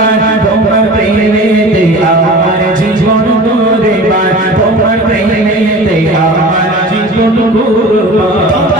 মা তোমার প্রেমেতে আমার জীবন গুরু মা তোমার প্রেমেতে আমার জীবন গুরু মা